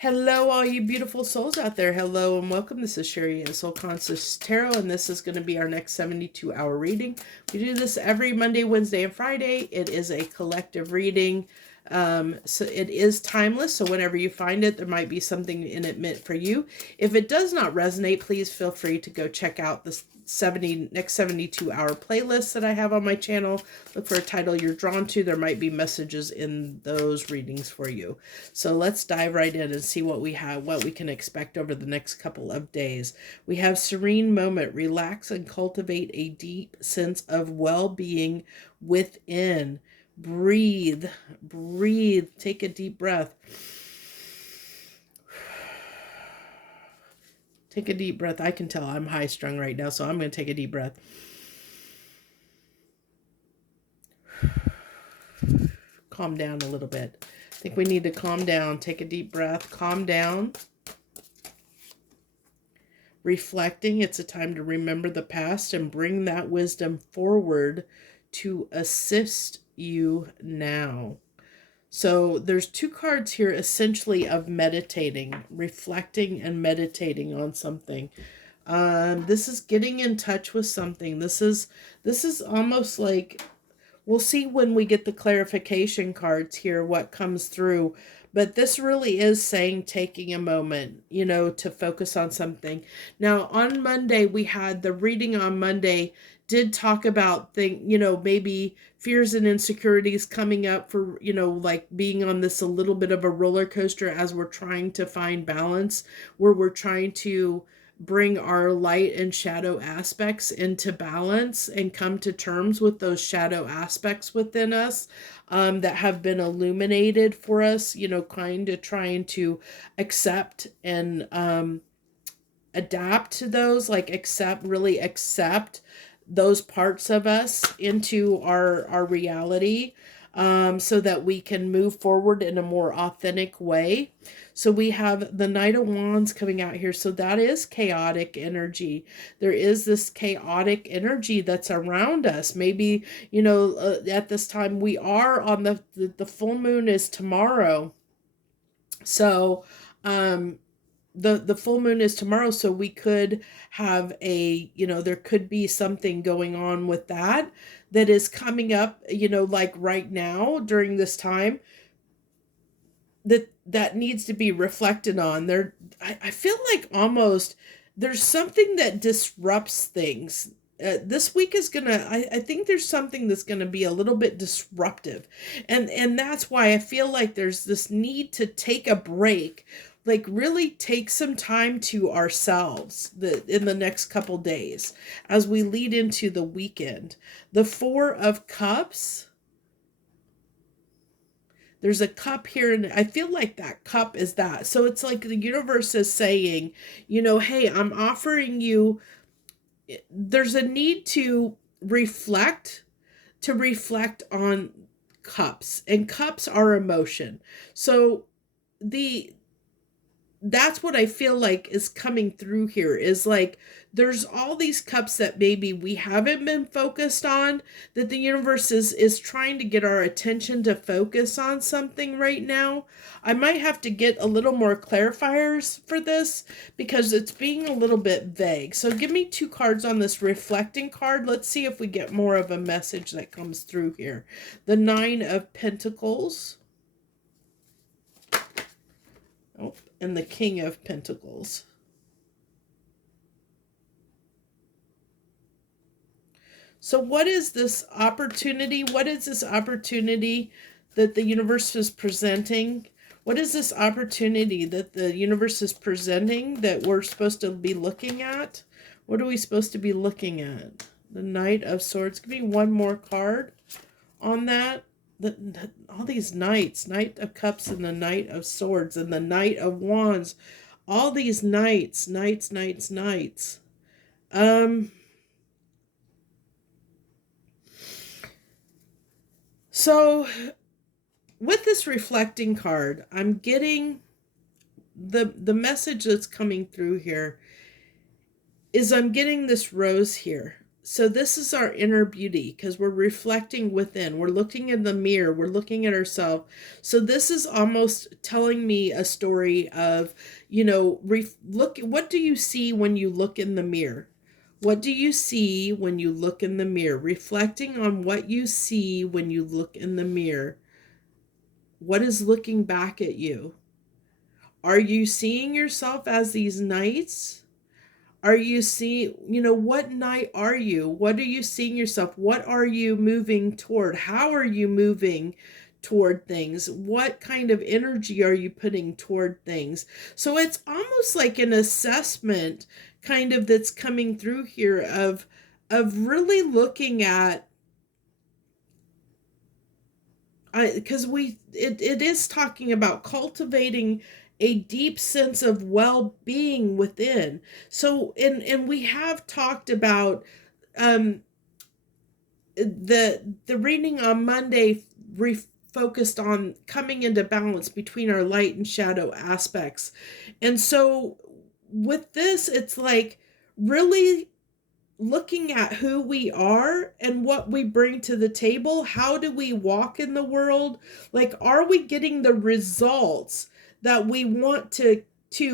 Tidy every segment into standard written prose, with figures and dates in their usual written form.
Hello, all you beautiful souls out there. Hello and welcome. This is Sherry at Soul Conscious Tarot, and this is going to be our next 72-hour reading. We do this every Monday, Wednesday, and Friday. It is a collective reading. So it is timeless, so whenever you find it, there might be something in it meant for you. If it does not resonate, please feel free to go check out the next 72-hour playlist that I have on my channel. Look for a title you're drawn to. There might be messages in those readings for you. So let's dive right in and see what we have, what we can expect over the next couple of days. We have serene moment. Relax and cultivate a deep sense of well-being within. Breathe, breathe, take a deep breath. Take a deep breath. I can tell I'm high strung right now, so I'm going to take a deep breath. Calm down a little bit. I think we need to calm down. Take a deep breath. Calm down. Reflecting, it's a time to remember the past and bring that wisdom forward to assist you now. So there's two cards here essentially of meditating, reflecting and meditating on something. This is getting in touch with something. This is almost like, we'll see when we get the clarification cards here what comes through. But this really is saying taking a moment, to focus on something. Now, on Monday, we had the reading on Monday did talk about maybe fears and insecurities coming up for, like being on this a little bit of a roller coaster as we're trying to find balance, where we're trying to bring our light and shadow aspects into balance and come to terms with those shadow aspects within us that have been illuminated for us, kind of trying to accept and adapt to those, like really accept those parts of us into our reality, so that we can move forward in a more authentic way. So we have the Knight of Wands coming out here. So that is chaotic energy. There is this chaotic energy that's around us. Maybe, at this time we are on the full moon is tomorrow. So, the full moon is tomorrow, so we could have there could be something going on with that is coming up, like right now during this time that needs to be reflected on. I feel like almost there's something that disrupts things. This week is gonna, I think there's something that's gonna be a little bit disruptive, and that's why I feel like there's this need to take a break, like really take some time to ourselves in the next couple days as we lead into the weekend. The Four of Cups. There's a cup here, and I feel like that cup is that. So it's like the universe is saying, hey, I'm offering you, there's a need to reflect on cups, and cups are emotion. So that's what I feel like is coming through here, is like there's all these cups that maybe we haven't been focused on, that the universe is trying to get our attention to focus on something right now. I might have to get a little more clarifiers for this because it's being a little bit vague. So give me two cards on this reflecting card. Let's see if we get more of a message that comes through here. The Nine of Pentacles. Oh, and the King of Pentacles. So what is this opportunity? What is this opportunity that the universe is presenting? What is this opportunity that the universe is presenting that we're supposed to be looking at? What are we supposed to be looking at? The Knight of Swords. Give me one more card on that. All these knights, Knight of Cups and the Knight of Swords and the Knight of Wands, all these knights. So with this reflecting card, I'm getting the message that's coming through here is I'm getting this rose here. So this is our inner beauty because we're reflecting within. We're looking in the mirror. We're looking at ourselves. So this is almost telling me a story of, look. What do you see when you look in the mirror? What do you see when you look in the mirror? Reflecting on what you see when you look in the mirror. What is looking back at you? Are you seeing yourself as these knights? Are you seeing, what night are you? What are you seeing yourself? What are you moving toward? How are you moving toward things? What kind of energy are you putting toward things? So it's almost like an assessment kind of that's coming through here of really looking at, because it is talking about cultivating a deep sense of well-being within. So and we have talked about um the reading on Monday focused on coming into balance between our light and shadow aspects. And so with this, it's like really looking at who we are and what we bring to the table. How do we walk in the world? Like, are we getting the results that we want to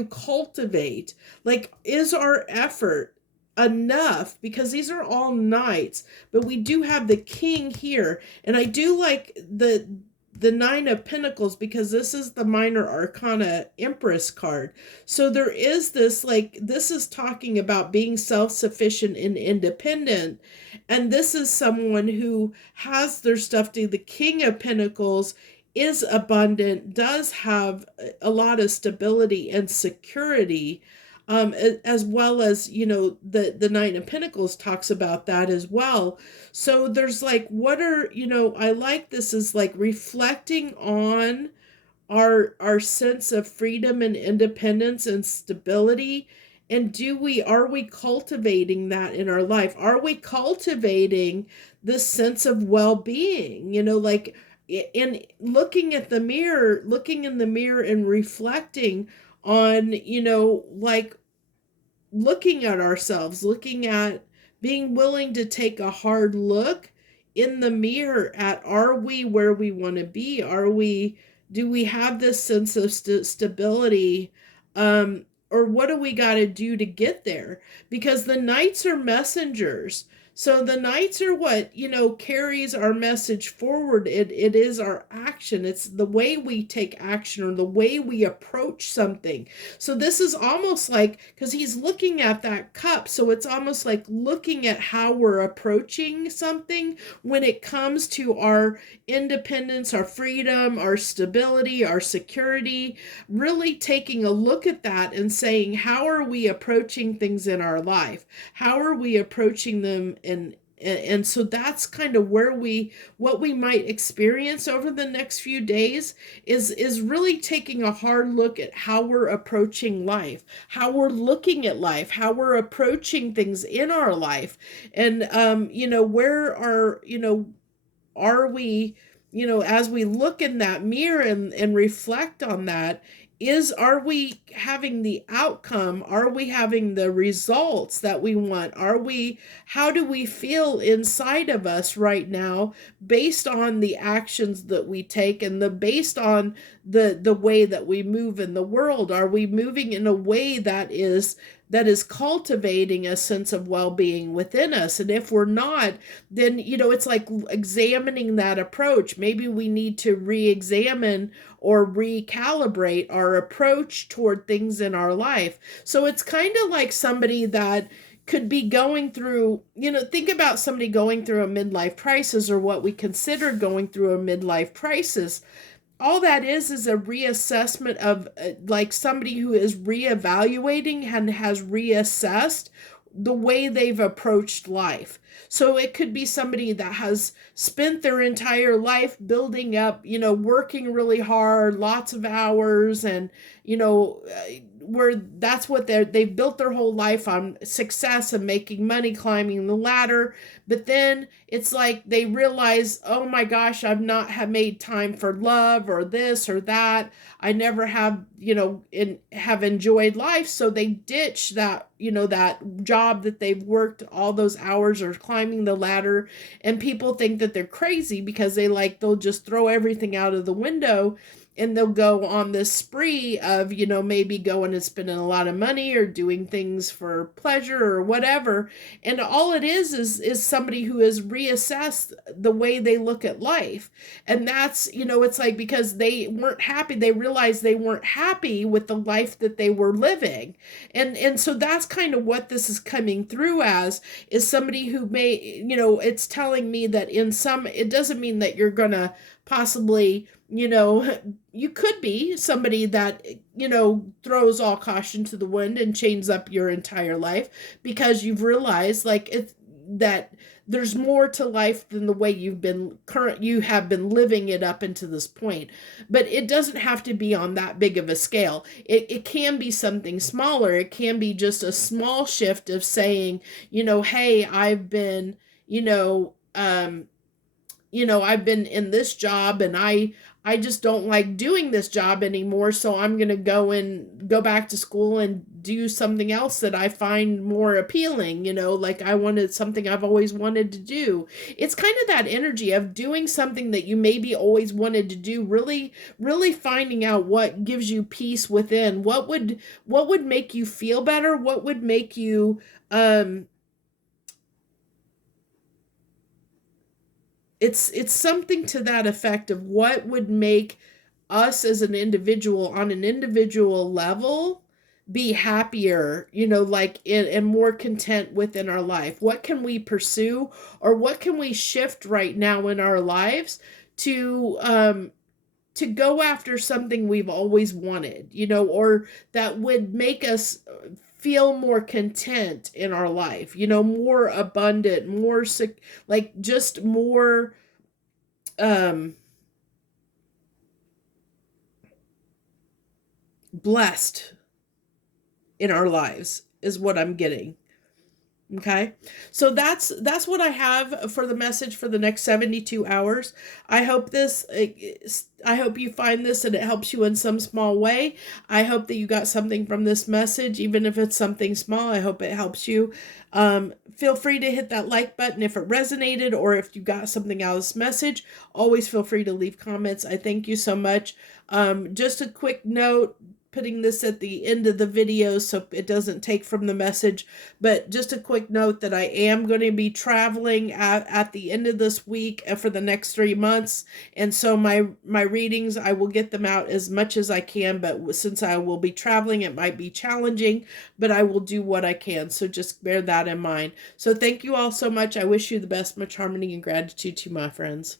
cultivate? Like, is our effort enough? Because these are all knights, but we do have the king here, and I do like the nine of pentacles because this is the minor arcana empress card. So there is this, like, this is talking about being self-sufficient and independent, and this is someone who has their stuff to the king of pentacles, is abundant, does have a lot of stability and security, as well as, the nine of pentacles talks about that as well. So there's like, what are, I like this is like reflecting on our sense of freedom and independence and stability. And are we cultivating that in our life? Are we cultivating this sense of well-being? Like, in looking at the mirror, looking in the mirror and reflecting on, like, looking at ourselves, looking at being willing to take a hard look in the mirror at, are we where we want to be? Do we have this sense of stability? Or what do we got to do to get there? Because the knights are messengers. So the knights are what, carries our message forward. It is our action. It's the way we take action or the way we approach something. So this is almost like, because he's looking at that cup, so it's almost like looking at how we're approaching something when it comes to our independence, our freedom, our stability, our security, really taking a look at that and saying, how are we approaching things in our life? How are we approaching them? And so that's kind of what we might experience over the next few days is really taking a hard look at how we're approaching life, how we're looking at life, how we're approaching things in our life. And where are we, as we look in that mirror and reflect on that, are we having the outcome? Are we having the results that we want? How do we feel inside of us right now based on the actions that we take and based on the way that we move in the world? Are we moving in a way that is cultivating a sense of well-being within us? And if we're not, then, it's like examining that approach. Maybe we need to re-examine or recalibrate our approach toward things in our life. So it's kind of like somebody that could be going through, think about somebody going through a midlife crisis, or what we consider going through a midlife crisis. All that is a reassessment of, like, somebody who is reevaluating and has reassessed the way they've approached life. So it could be somebody that has spent their entire life building up, working really hard, lots of hours, and, where that's what they've built their whole life on, success and making money, climbing the ladder. But then it's like they realize, oh my gosh, I've not have made time for love or this or that. I never have, have enjoyed life. So they ditch that, that job that they've worked all those hours or climbing the ladder. And people think that they're crazy because they'll just throw everything out of the window, and they'll go on this spree of, maybe going and spending a lot of money or doing things for pleasure or whatever. And all it is somebody who has reassessed the way they look at life. And that's, it's like, because they weren't happy, they realized they weren't happy with the life that they were living. And so that's kind of what this is coming through as, is somebody who may, it's telling me that it doesn't mean that you're gonna possibly, you could be somebody that, throws all caution to the wind and chains up your entire life, because you've realized that there's more to life than the way you have been living it up into this point. But it doesn't have to be on that big of a scale. It can be something smaller. It can be just a small shift of saying, hey, I've been, I've been in this job, and I just don't like doing this job anymore. So I'm going to go back to school and do something else that I find more appealing. Like I wanted something I've always wanted to do. It's kind of that energy of doing something that you maybe always wanted to do, really, really finding out what gives you peace within. What would make you feel better? What would make you, it's something to that effect of what would make us as an individual, on an individual level, be happier, and more content within our life. What can we pursue, or what can we shift right now in our lives to go after something we've always wanted, or that would make us feel more content in our life, more abundant, more sick, like just more blessed in our lives is what I'm getting. Okay. So that's what I have for the message for the next 72 hours. I hope you find this and it helps you in some small way. I hope that you got something from this message, even if it's something small. I hope it helps you. Feel free to hit that like button if it resonated, or if you got something out of this message. Always feel free to leave comments. I thank you so much. Just a quick note, putting this at the end of the video so it doesn't take from the message, but just a quick note that I am going to be traveling at the end of this week for the next 3 months. And so my readings, I will get them out as much as I can, but since I will be traveling, it might be challenging, but I will do what I can. So just bear that in mind. So thank you all so much. I wish you the best, much harmony and gratitude to my friends.